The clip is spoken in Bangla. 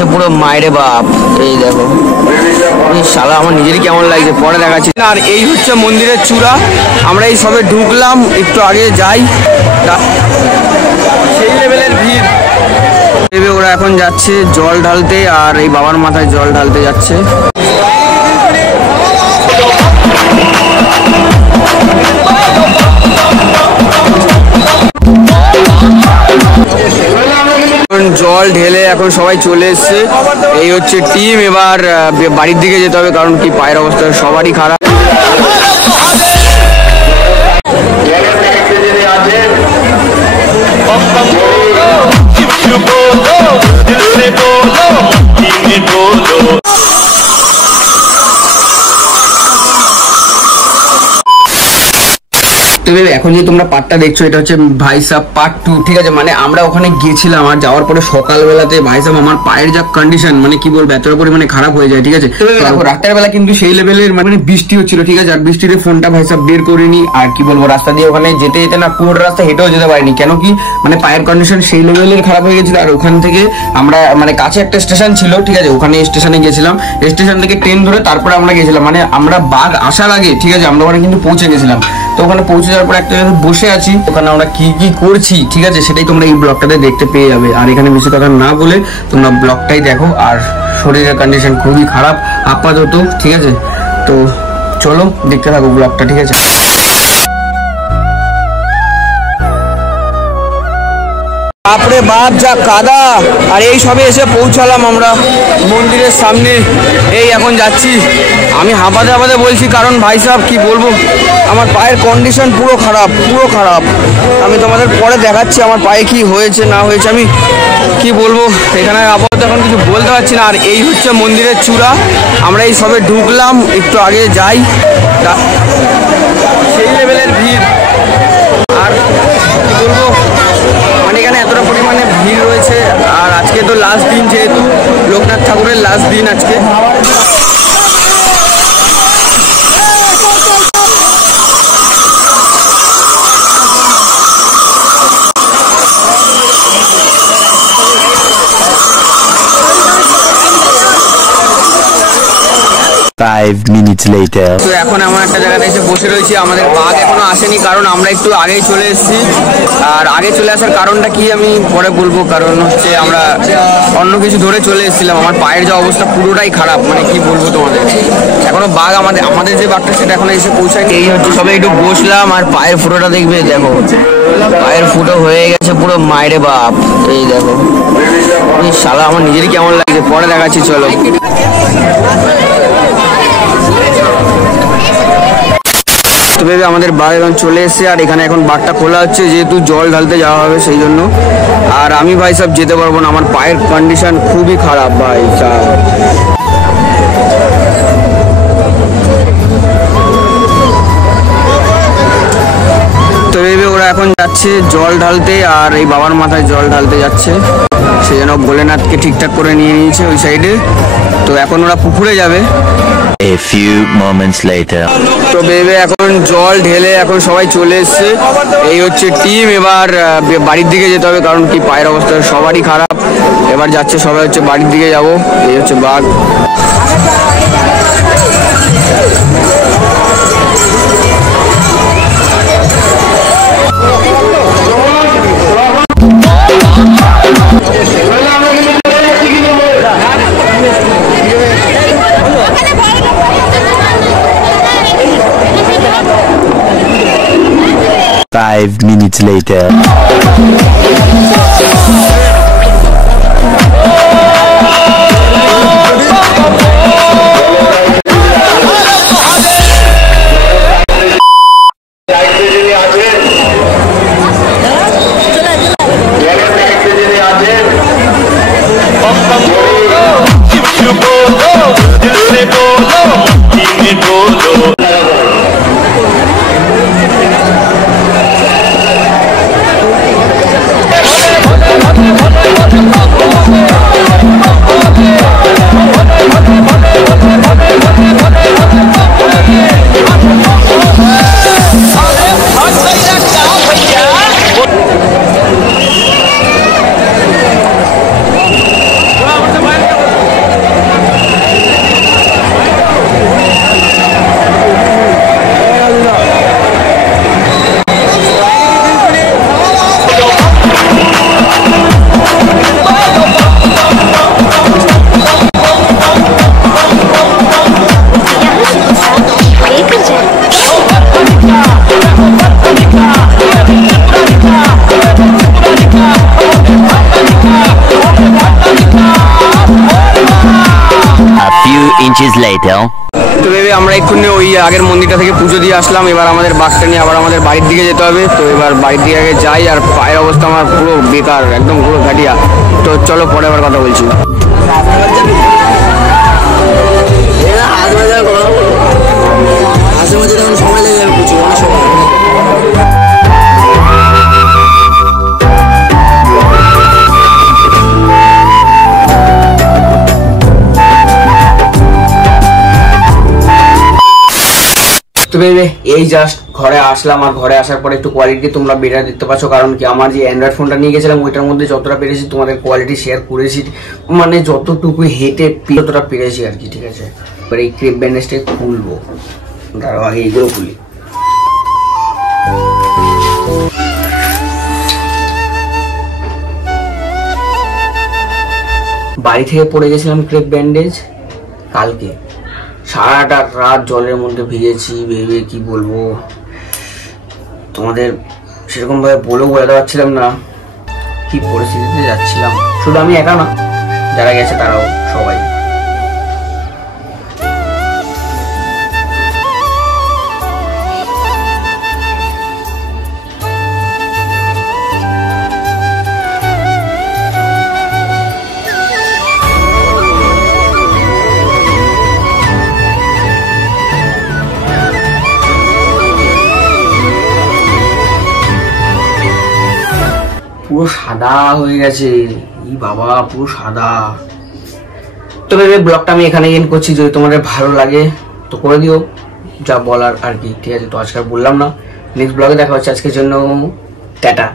গেছে পুরো মায়েরে বাপ। এই দেখো শালা আমার নিজেরই কেমন লাগছে, পরে দেখাচ্ছি। আর এই হচ্ছে মন্দিরের চূড়া, আমরা এই সবে ঢুকলাম, একটু আগে যাই, সেই লেভেলের ভিড়। ওরা এখন যাচ্ছে জল ঢালতে, আর এই বাবার মাথায় জল ঢালতে যাচ্ছে। জল ঢেলে এখন সবাই চলে এসছে, এই হচ্ছে টিম। এবার বাড়ির দিকে যেতে হবে, কারণ কি পায়ের অবস্থা সবারই খারাপ। এখন যে তোমরা পার্টটা দেখছো, এটা হচ্ছে ভাই সাহেব পার্ট 2, ঠিক আছে। মানে আমরা ওখানে গিয়েছিলাম, আর যাওয়ার পরে সকালবেলাতে ভাই সাহেব আমার পায়ের যা কন্ডিশন, মানে কি বলবো, এতটা পরিমাণে খারাপ হয়ে যায়, ঠিক আছে। দেখো রাতের বেলা কিন্তু সেই লেভেলের মানে বৃষ্টি হচ্ছিল, ঠিক আছে। আর বৃষ্টিতে ফোনটা ভাই সাহেব বের করিনি, আর কি বলবো, রাস্তা দিয়ে ওখানে যেতে যেতে না পুরো রাস্তা হেঁটেও যেতে পারিনি, কেন কি মানে পায়ের কন্ডিশন সেই লেভেলের খারাপ হয়ে গেছিল। আর ওখান থেকে আমরা মানে কাছে একটা স্টেশন ছিল, ঠিক আছে, ওখানে স্টেশনে গেছিলাম, স্টেশন থেকে ট্রেন ধরে তারপরে আমরা গেছিলাম, মানে আমরা বাঘ আসার আগে, ঠিক আছে, আমরা ওখানে কিন্তু পৌঁছে গেছিলাম। তো ওখানে পৌঁছে যাওয়ার পর একটা জায়গায় বসে আছি, ওখানে আমরা কি কি করছি, ঠিক আছে, সেটাই তোমরা এই ব্লগটাতে দেখতে পেয়ে যাবে। আর এখানে বেশি কথা না বলে তোমরা ব্লগটাই দেখো। আর শরীরের কন্ডিশন খুবই খারাপ আপাতত, ঠিক আছে। তো চলো দেখতে থাকো ব্লগটা, ঠিক আছে। বাপরে বাপ যা কাদা! আর এই সবে এসে পৌঁছালাম আমরা মন্দিরের সামনে, এই এখন যাচ্ছি। আমি হাঁপাতে হাঁপাতে বলছি, কারণ ভাই সাহেব কি বলবো, আমার পায়ের কন্ডিশন পুরো খারাপ, পুরো খারাপ। আমি তোমাদের পরে দেখাচ্ছি আমার পায়ে কি হয়েছে না হয়েছে, আমি কি বলবো, এখানে আপাতত এখন কিছু বলতে পারছি না। আর এই হচ্ছে মন্দিরের চূড়া, আমরা এই সবে ঢুকলাম, একটু আগে যাই, সেই লেভেলের ভিড়। আর কি বলবো, মানে এখানে এতটা পরিমাণে ভিড় রয়েছে। আর আজকে তো লাস্ট দিন, যেহেতু লোকনাথ ঠাকুরের লাস্ট দিন আজকে। 5 minutes later. তো এখন আমরা একটা জায়গাতে এসে বসে রয়েছি, আমাদের বাঘ এখনো আসেনি, কারণ আমরা একটু আগেই চলে এসেছি। আর আগে চলে আসার কারণটা কি আমি পরে বলবো, কারণ হচ্ছে আমরা অন্য কিছু ধরে চলে এসেছিলাম। আমার পায়ের যে অবস্থা পুরোটাই খারাপ, মানে কি বলবো তোমাদের, এখনো বাঘ আমাদের যে বাঘটা সেটা এখনো এসে পৌঁছায়নি। এই হচ্ছে সবাই একটু বসলাম, আর পায়ের ফুটোটা দেখবে, দেখো পায়ের ফুটো হয়ে গেছে পুরো মায়েরে বাপ। এই দেখো শালা আমার নিজেরই কেমন লাগছে, পরে দেখাচ্ছি, চলো। তো ভেবে আমাদের বাঘ এখন চলে এসেছে, আর এখানে এখন বাঘটা খোলা হচ্ছে, যেহেতু জল ঢালতে যাওয়া হবে সেই জন্য। আর আমি ভাই সব যেতে পারবো না, আমার পায়ের কন্ডিশন খুবই খারাপ ভাই সাহেব। তো ভেবে ওরা এখন যাচ্ছে জল ঢালতে, আর এই বাবার মাথায় জল ঢালতে যাচ্ছে, সেই জন্য ভোলেনাথকে ঠিকঠাক করে নিয়ে নিয়েছে ওই সাইডে। তো এখন ওরা পুকুরে যাবে। A few moments later. তো বেবে এখন জল ঢেলে এখন সবাই চলে এসছে, এই হচ্ছে টিম। এবার বাড়ির দিকে যেতে হবে, কারণ কি পায়ের অবস্থা সবারই খারাপ। এবার যাচ্ছে সবাই, হচ্ছে বাড়ির দিকে যাব। এই হচ্ছে বাঘ। Five minutes later. inches later. তো ভেবে আমরা এক্ষুনি ওই আগের মন্দিরটা থেকে পুজো দিয়ে আসলাম। এবার আমাদের বাসটা নিয়ে আবার আমাদের বাড়ির দিকে যেতে হবে। তো এবার বাড়ির দিকে আগে যাই। আর পায়ের অবস্থা আমার পুরো বেকার, একদম পুরো ঘাটিয়া। তো চলো পরে আবার কথা বলছি। সময় লেগে যাবে প্রচুর, অনেক সময়। তো ভেবে এই জাস্ট ঘরে আসলাম। আর ঘরে আসার পরে একটু কোয়ালিটি তোমরা বেটার দেখতে পাচ্ছ, কারণ কি আমার যে অ্যান্ড্রয়েড ফোনটা নিয়ে গেছিলাম ওইটার মধ্যে যতটা পেরেছি তোমাদের কোয়ালিটি শেয়ার করেছি, মানে যতটুকু হেঁটে ততটা পেরেছি আর কি। ঠিক আছে, এবার এই ক্রেপ ব্যান্ডেজটা খুলবো, দাঁড়াও আগে এইগুলো খুলি। বাড়ি থেকে পড়ে গেছিলাম ক্রেপ ব্যান্ডেজ কালকে, সারাটা রাত জলের মধ্যে ভিজেছি। ভেবে কি বলবো তোমাদের, সেরকম ভাবে বলেও বোঝাতে পারছিলাম না কি পরিস্থিতিতে যাচ্ছিলাম। শুধু আমি একা না, যারা গেছে তারাও সবাই। পুরো সাদা হয়ে গেছে, ই বাবা পুরো সাদা। তো ভেবে ব্লগটা আমি এখানে এন্ড করছি। যদি তোমাদের ভালো লাগে তো করে দিও, যা বলার আর কি। ঠিক আছে, তো আজকে বললাম না, নেক্সট ব্লগে দেখা হচ্ছে। আজকের জন্য টাটা।